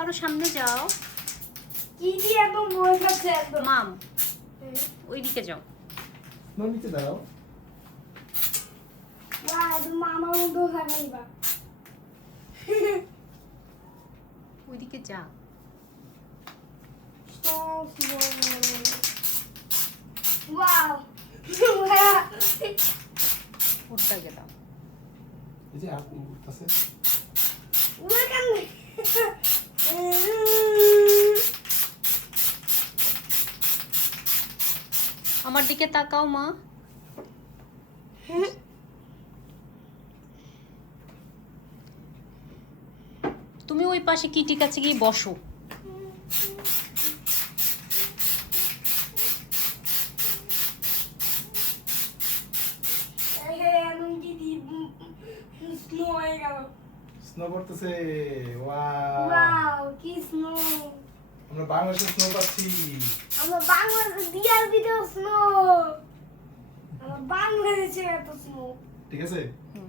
আরো সামনে যাও। কি দিয়ে একদম বয়ে যাচ্ছে একদম। মাম ওইদিকে যাও। নিচে দাঁড়াও। বাহ, তুমি আমার মতো লাগাইবা। ওইদিকে যা। So small. Wow. ওটা গেলাম। এই যে আপনি উঠতেছে। Look at me. আমার দিকে তাকাও মা। তুমি ওই পাশে কিটি কাছে গিয়ে বসো। Snow হয়ে গেল। স্নো করতেছে। ওয়াও। Wow, কি snow. আমরা বাংলাদেশে স্নো পাচ্ছি। আমরা বাংলাদেশে দিয়ার ভিতরে snow. আমরা বাংলাদেশে এত snow. ঠিক আছে? হুম।